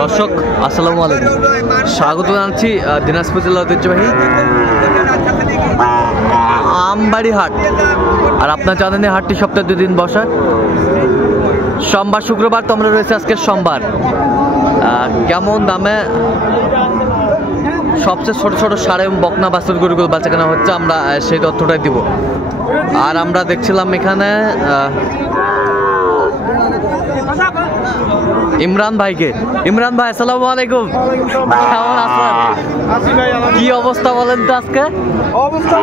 দর্শক আসসালামু আলাইকুম, স্বাগত জানাচ্ছি দিনাজপুর জেলা ঐতিহ্যবাহী আমবাড়ি হাট। আর আপনার জানেন এই হাটটি সপ্তাহে 2 দিন বসে, সোমবার শুক্রবার। তো আমরা রয়েছে আজকে সোমবার। কেমন দামে সবচেয়ে ছোট ছোট ষাঁড় এবং বকনা বাছুর গরুগুলো বেচা কেনা হচ্ছে, আমরা সেই তথ্যটাই দিব। আর আমরা দেখছিলাম এখানে ইমরান ভাইকে। ইমরান ভাই আসসালামু আলাইকুম, কেমন আছেন? কি অবস্থা বলেন তো আজকে? অবস্থা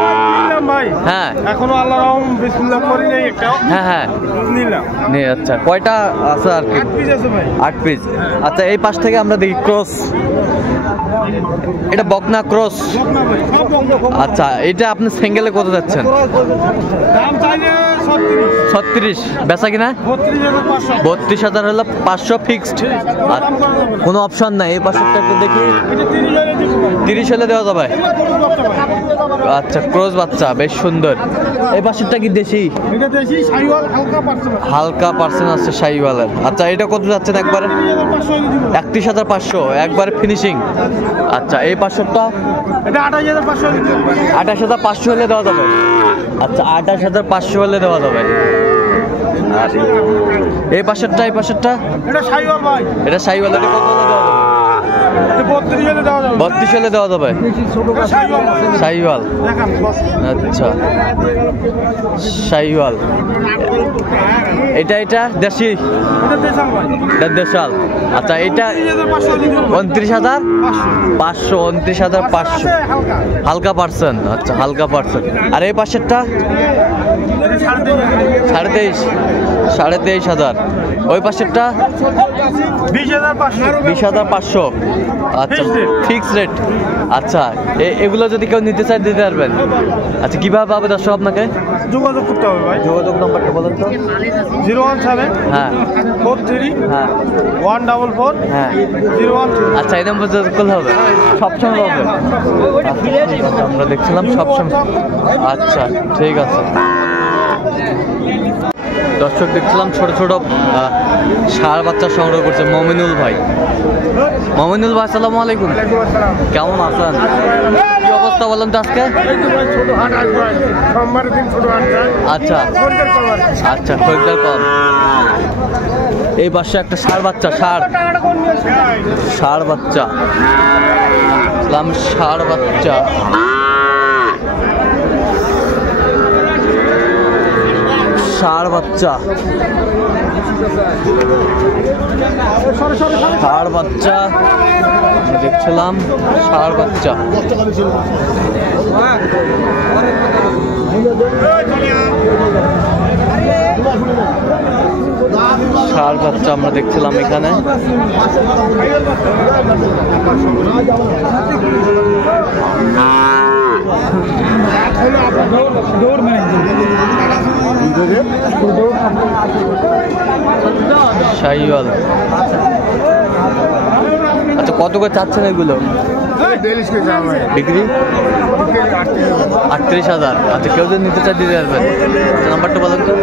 ভাই, হ্যাঁ এখনো আল্লাহর রহম বিসমিল্লাহ করি নাই একটা। হ্যাঁ নিলাম নে। আচ্ছা, কয়টা আছে আর কি? 8 পিস আছে ভাই। 8 পিস। আচ্ছা, এই পাশ থেকে আমরা দেখি ক্রস, এটা বকনা ক্রস। আচ্ছা, এটা আপনি সিঙ্গেলে কত যাচ্ছেন? দাম চাইলে 36, বেচা কিনা 32,500। 32,000 হলো 500 ফিক্সড, আর কোনো অপশন নাই। এই পাশেরটা একটু দেখি, 30 হলে দেওয়া যাবে। আচ্ছা, ক্রস বাচ্চা বেশ সুন্দর। এই পাশেরটা কি দেশি? এটা দেশি শাইওয়াল, হালকা পার্সেন্ট আছে শাইওয়ালের। আচ্ছা, এটা কত যাচ্ছেন একবারে? 31,500 একবারে ফিনিশিং। আচ্ছা, এই পাশেরটা এটা 28,500। 28,500 হলে দেওয়া যাবে। আচ্ছা, 28,500 হলে দেওয়া যাবে। আর এই পাশেরটা, এই পাশেরটা এটা শাইওয়াল ভাই, এটা শাইওয়াল, এটা কত হলে দেওয়া যাবে? এটা 32 হলে দেওয়া যাবে। 32 হলে দেওয়া যাবে। শাইওয়াল শাইওয়াল, দেখান বস। আচ্ছা শাইওয়াল। এটা দেশি, এটা দেশাল ভাই, এটা দেশাল। আচ্ছা, এটা 29,500। 29,500 হালকা হালকা পার্সেন্ট। আচ্ছা, হালকা পার্সেন্ট। আর এই পাশেরটা 23,500। ওই পাশেরটা 20,500। 20,500। আচ্ছা, ফিক্সড রেট। আচ্ছা, এগুলো যদি কেউ নিতে চায় দিতে পারবেন? আচ্ছা, কিভাবে পাবে দর্শক আপনাকে? যোগাযোগ করতে হবে ভাই। যোগাযোগ নাম্বারটা বলেন তো। 017 হ্যাঁ 43 হ্যাঁ 144 হ্যাঁ 013। আচ্ছা, এই নাম্বার যোগাযোগ করলে হবে, সবসময় হবে। আচ্ছা, আমরা দেখছিলাম সবসময়। আচ্ছা, ঠিক আছে। দর্শক দেখছিলাম ছোট ছোট ষাঁড় বাচ্চা সংগ্রহ করছে মমিনুল ভাই। মমিনুল ভাই আসসালামু আলাইকুম, কেমন আছেন? কি অবস্থা বলেন তো আজকে? ছোট হাট আসবে সোমবারের দিন, ছোট হাট যায়। আচ্ছা আচ্ছা, খরিদ্দার কম। এই পাশে একটা ষাঁড় বাচ্চা, ষাঁড় বাচ্চা, ষাঁড় বাচ্চা। ষাঁড় বাচ্চা, ষাঁড় বাচ্চা দেখছিলাম, ষাঁড় বাচ্চা। ষাঁড় বাচ্চা আমরা দেখছিলাম এখানে। শাইওয়াল। আচ্ছা, কত করে চাচ্ছেন এগুলো বিক্রি? 38,000। আচ্ছা, কেউ যদি নিতে চায় দিতে পারবেন? নাম্বারটা বলেন তো।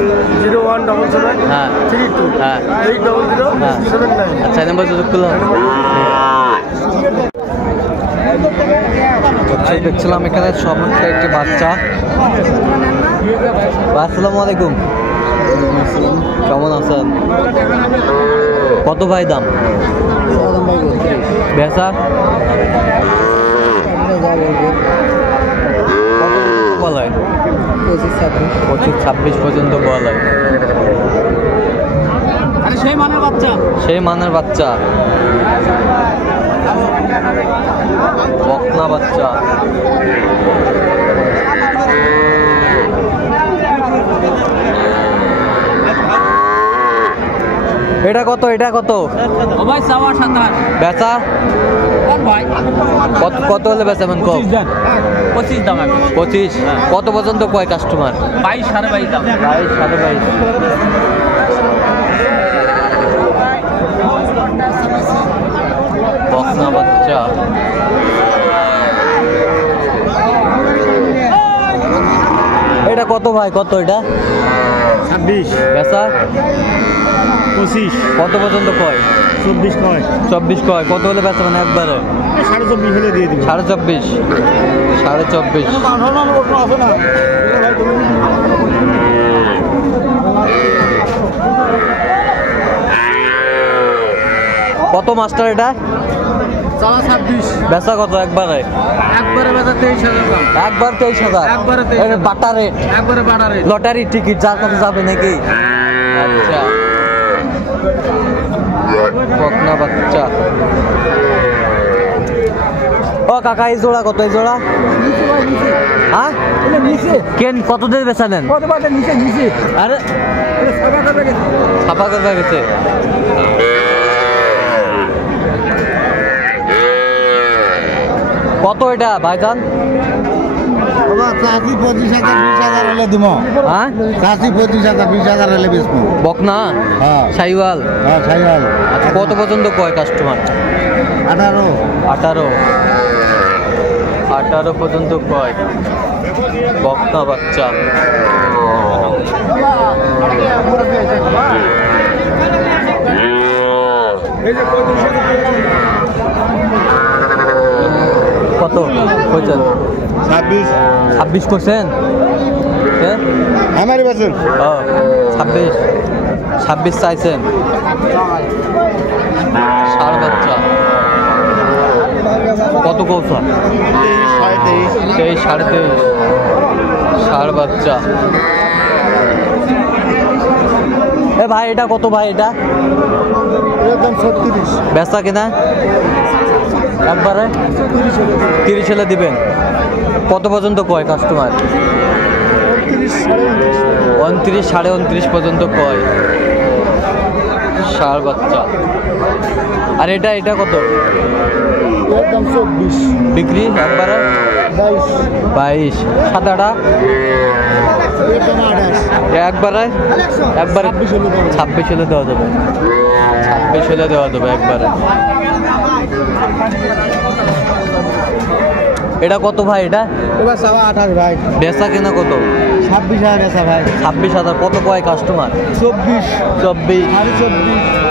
0177 হ্যাঁ 32 হ্যাঁ 800 হ্যাঁ 79। আচ্ছা, এই নাম্বার যোগাযোগ করলাম। দেখছিলাম এখানে সমস্ত একটি বাচ্চা। আসসালামু আলাইকুম, কেমন আছেন? কত ভাই দাম? বেচা বলা হয় 25-26 পর্যন্ত বলা হয়। সেই মানের বাচ্চা, বকনা বাচ্চা। এটা কত? এটা কত? বেচা কত হলে বেচাবেন? 25 দাম। 25। কত পর্যন্ত কয় কাস্টমার? 22, 22.5 দাম। 22, 22.5। বকনা বাচ্চা। এটা কত ভাই? কত এটা? 26। বেচা 25 কত পর্যন্ত কয়? 24 নয় 24 কয়। কত হলে বেচা মানে একবারে? 24.5 হলে দিয়ে দিব 24.5 24.5। কত মাস্টার এটা? চলা 26 বেচা কত একবারে? একবারে বেচা 23,000 দাম একবার 23,000। একবারে 23,000 বাটা রেট, একবারে বাড়ারে লটারি টিকিট যার কাছে যাবে নাকি? আচ্ছা, বকনা বাচ্চা। ও কাকা এই জোড়া কত? এই জোড়া হ্যাঁ কেন কত দিয়ে বেচা নেন? আরে ছাপা করবে গেছে। কত এটা ভাইজান? 25,000 হলে দিব হ্যাঁ 25,000 20,000 হলে বেচবো বকনা হ্যাঁ সাইওয়াল। হ্যাঁ সাইয়াল আচ্ছা, কত পর্যন্ত কয় কাস্টমার? 18 18 পর্যন্ত কয় বকনা বাচ্চা। কত কইছেন? 26 করছেন? আমারই বছর ও 26 চাইছেন। ষাড় বাচ্চা কত কৌশল? 23 23.5 ষাড় বাচ্চা। এ ভাই এটা কত ভাই? এটা একদম 36 বেচা কিনা একবারে 30 হলে দিবেন। কত পর্যন্ত কয় কাস্টমার? 29 29.5 পর্যন্ত কয় ষাড় বাচ্চা। আর এটা এটা কত একদম 24 বিক্রি একবারে? 22 সাদাটা একদম 28 একবারে? একবারে 26 হলে দেওয়া যাবে। 26 হলে দেওয়া যাবে একবারে। এটা কত ভাই? এটা এবার 28 ভাই বেচা কিনা কত? 26,000 বেচা ভাই 26,000। কত কয় কাস্টমার? 24 24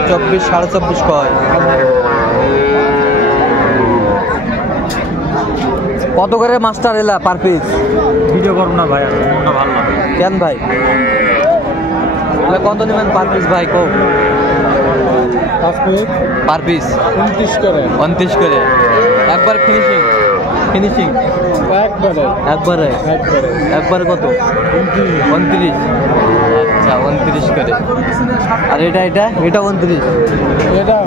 24 24 কয়। কত করে মাস্টার এলা পার পিস? ভিডিও করব না ভাই মনটা ভালো না কেন ভাই? এলা কত নেবেন পার পিস ভাই? কো পার পিস 29 করে 29 করে। একবার ফিনিশিং ফিনিশিং একবারে একবারে একবার কত? 29। আচ্ছা 29 করে। আর এটা এটা এটা 29 এটা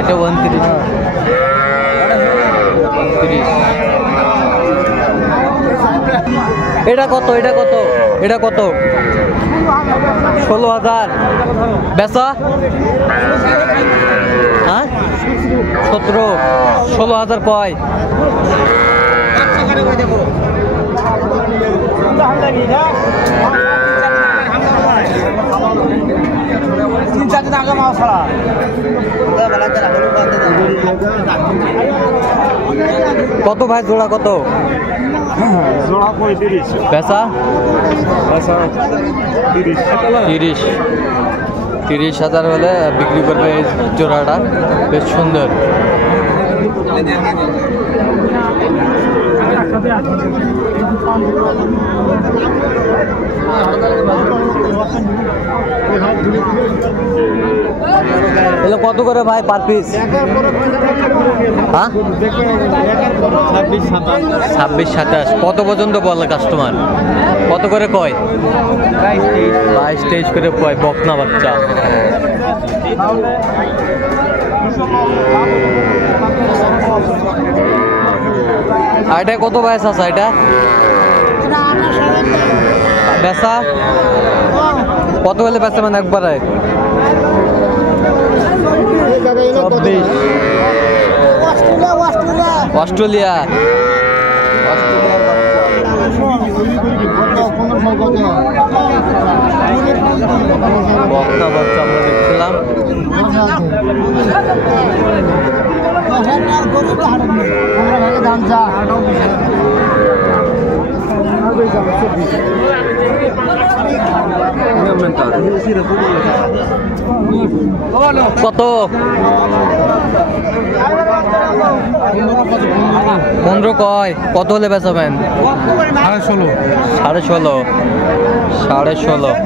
এটা 29 29। এটা কত? এটা কত? এটা কত? 16,000 বেচা? হ্যাঁ 17 16,000 কয়। কত ভাই জোড়া কত? জোড়া 35 বেচা? আচ্ছা 30 30,000 হলে বিক্রি করবে এই জোড়াটা। বেশ সুন্দর। এগুলো কত করে ভাই পার পিস? হ্যাঁ 26 27। কত পর্যন্ত বলে কাস্টমার? কত করে কয়? 22 23 করে কয় বকনা বাচ্চা। আর এটা কত বয়স আছে? এটা বেচা কত হলে বেচা মানে একবারে? 24 অস্ট্রেলিয়া বকনা বাচ্চা আমরা দেখছিলাম। কত? 15 কয়? কত হলে বেচাবেন? 16.5 16.5 16.5